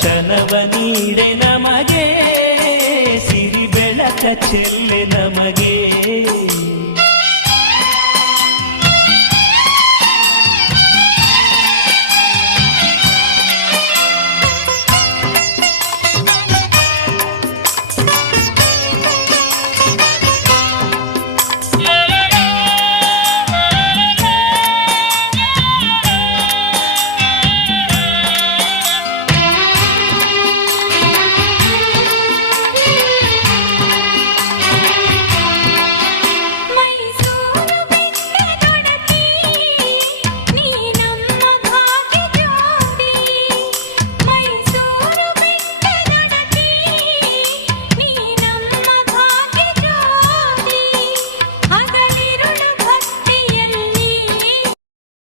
ದರ್ಶನವ ನೀಡೆ ನಮಗೆ ಸಿರಿ ಬೆಳಕ ಚೆಲ್ಲೆ ನಮಗೆ.